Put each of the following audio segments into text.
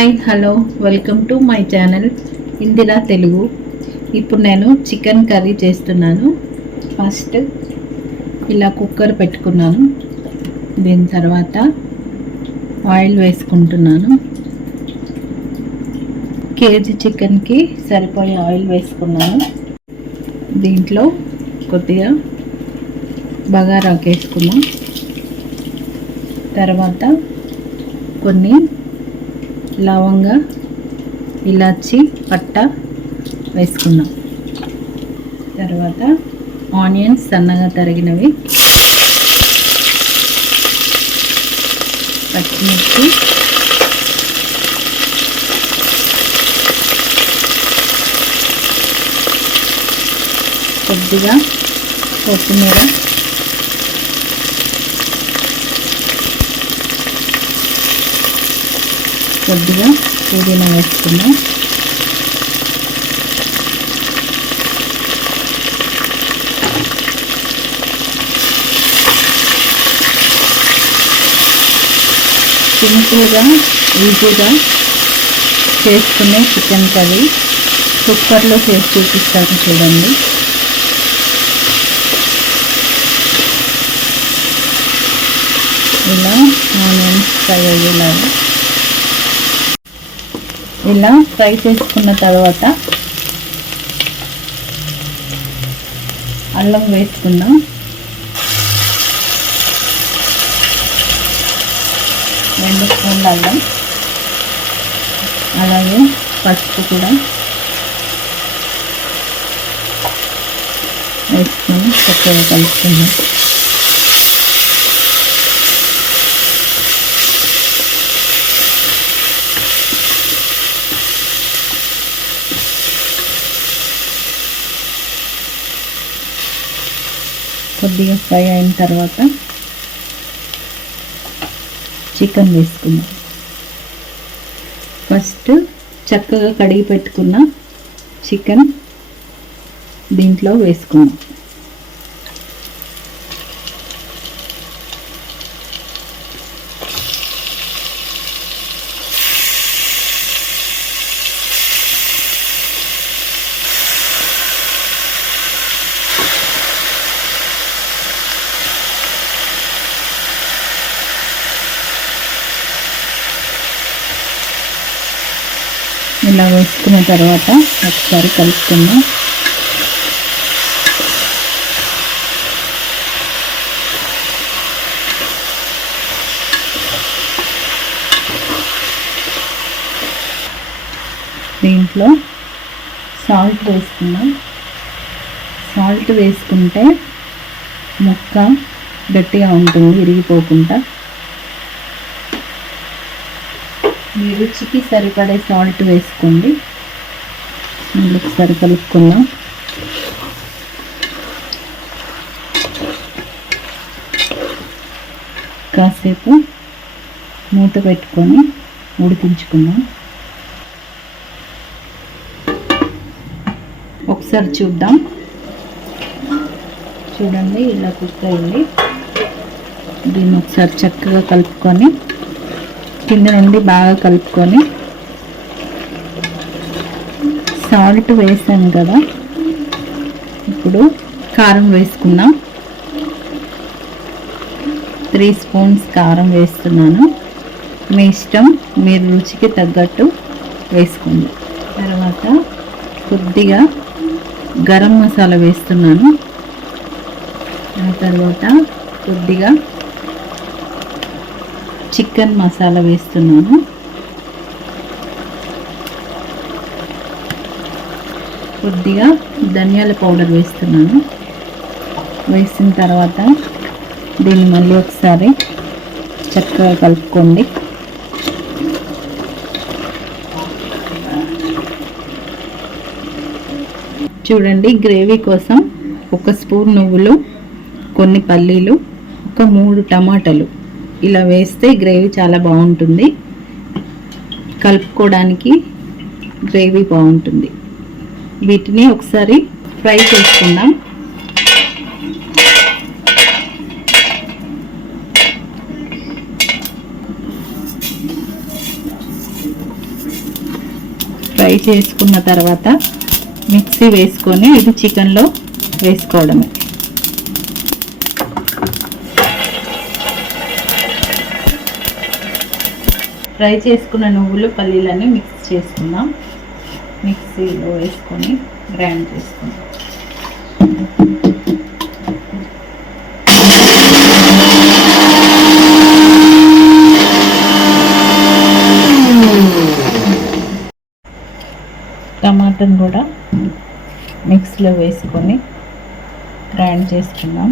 Hi hello welcome to my channel Indira Telugu. ఇప్పుడు నేను chicken curry చేస్తున్నాను. ఫస్ట్ ఇలా కుక్కర్ పెట్టుకున్నాను. దీని తర్వాత ఆయిల్ వేసుకుంటున్నాను. కేజీ చికెన్కి సరిపోయే ఆయిల్ వేసుకున్నాను. దీంట్లో కొద్దిగా బగారాకు వేసుకున్నాం. తర్వాత కొన్ని లవంగ, ఇలాచి, పట్ట వేసుకున్నాం. తర్వాత ఆనియన్స్ సన్నగా తరిగినవి, పచ్చిమిర్చి, కొద్దిగా కొత్తిమీర, కొద్దిగా పుదీనా వేసుకున్నాం. సింపుల్గా ఈజీగా చేసుకునే చికెన్ కర్రీ కుక్కర్లో చేసి చూపిస్తాను చూడండి. ఇలా ఆనియన్స్ ఫ్రై అయ్యేలాగా ఇలా ఫ్రై చేసుకున్న తర్వాత అల్లం వేసుకుందాం. రెండు స్పూన్ల అల్లం, అలాగే పసుపు కూడా వేసుకొని చక్కగా కలుపుకుందాం. కొద్దిగా ఫ్రై అయిన తర్వాత చికెన్ వేసుకుందాం. ఫస్ట్ చక్కగా కడిగి పెట్టుకున్న చికెన్ దీంట్లో వేసుకుందాం. ఇలా వేసుకున్న తర్వాత ఒకసారి కలుపుకుందాం. దీంట్లో సాల్ట్ వేసుకుందాం. సాల్ట్ వేసుకుంటే ముక్క గట్టిగా ఉంటుంది, విరిగిపోకుండా. మీ రుచికి సరిపడే సాల్ట్ వేసుకోండి. ఒకసారి కలుపుకుందాం. కాసేపు మూత పెట్టుకొని ఉడికించుకుందాం. ఒకసారి చూద్దాం. చూడండి, ఇలా కుక్ అయింది. దీన్ని ఒకసారి చక్కగా కలుపుకొని కింద నుండి బాగా కలుపుకొని, సాల్ట్ వేసాను కదా, ఇప్పుడు కారం వేసుకున్నాం. 3 స్పూన్స్ కారం వేస్తున్నాను. మీ ఇష్టం, మీరు రుచికి తగ్గట్టు వేసుకోండి. తర్వాత కొద్దిగా గరం మసాలా వేస్తున్నాను. ఆ తర్వాత కొద్దిగా చికెన్ మసాలా వేస్తున్నాను. కొద్దిగా ధనియాల పౌడర్ వేస్తున్నాను. వేసిన తర్వాత దీన్ని మళ్ళీ ఒకసారి చక్కగా కలుపుకోండి. చూడండి, గ్రేవీ కోసం 1 స్పూన్ నువ్వులు, కొన్ని పల్లీలు, ఒక 3 టమాటాలు ఇలా వేస్తే గ్రేవీ చాలా బాగుంటుంది. కలుపుకోవడానికి గ్రేవీ బాగుంటుంది. వీటిని ఒకసారి ఫ్రై చేసుకుందాం. ఫ్రై చేసుకున్న తర్వాత మిక్సీ వేసుకొని ఇది చికెన్లో వేసుకోవడమే. ఫ్రై చేసుకున్న నువ్వులు పల్లీలని మిక్స్ చేసుకుందాం. మిక్సీలో వేసుకొని గ్రైండ్ చేసుకుందాం. టమాటాను కూడా మిక్సీలో వేసుకొని గ్రైండ్ చేసుకుందాం.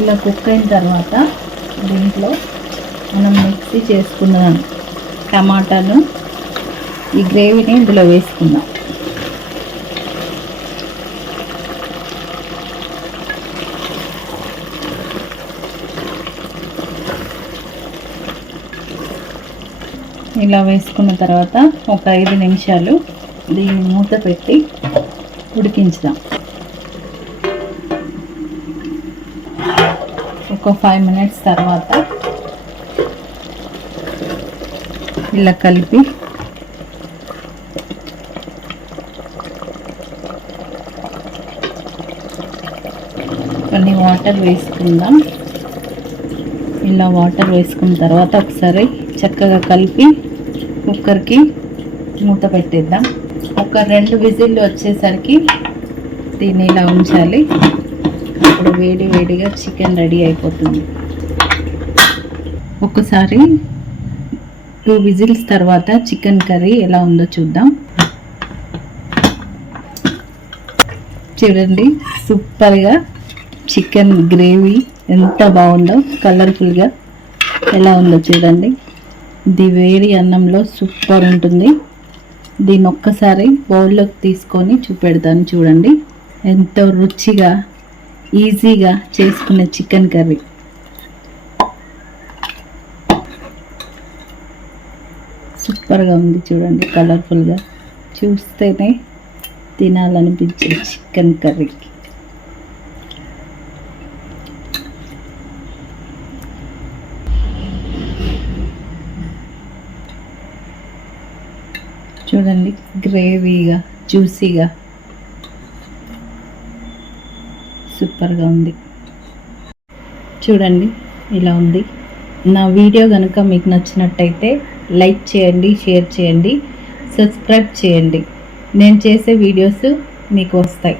ఇలా కుక్ అయిన తర్వాత దీంట్లో మనం మిక్సీ చేసుకున్న టమాటాను ఈ గ్రేవీని ఇందులో వేసుకుందాం. ఇలా వేసుకున్న తర్వాత ఒక 5 నిమిషాలు దీన్ని మూత పెట్టి ఉడికించుదాం. ఒక 5 మినిట్స్ తర్వాత ఇలా కలిపి కొన్ని వాటర్ వేసుకుందాం. ఇలా వాటర్ వేసుకున్న తర్వాత ఒకసారి చక్కగా కలిపి కుక్కర్కి మూత పెట్టేద్దాం. ఒక 2 విజిల్లు వచ్చేసరికి దీన్ని ఇలా ఉంచాలి. అప్పుడు వేడి వేడిగా చికెన్ రెడీ అయిపోతుంది. ఒకసారి 2 విజిల్స్ తర్వాత చికెన్ కర్రీ ఎలా ఉందో చూద్దాం. చూడండి, సూపర్గా చికెన్ గ్రేవీ ఎంత బాగుందో, కలర్ఫుల్గా ఎలా ఉందో చూడండి. ఇది వేడి అన్నంలో సూపర్ ఉంటుంది. దీన్ని ఒక్కసారి బౌల్లోకి తీసుకొని చూపెడతాను. చూడండి, ఎంతో రుచిగా ఈజీగా చేసుకునే చికెన్ కర్రీ. సూపర్గా ఉంది చూడండి, కలర్ఫుల్గా చూస్తేనే తినాలనిపించే చికెన్ కర్రీ. చూడండి, గ్రేవీగా జ్యూసీగా సూపర్గా ఉంది. చూడండి ఇలా ఉంది. నా వీడియో కనుక మీకు నచ్చినట్టయితే లైక్ చేయండి, షేర్ చేయండి, సబ్స్క్రైబ్ చేయండి. నేను చేసే వీడియోస్ మీకు వస్తాయి.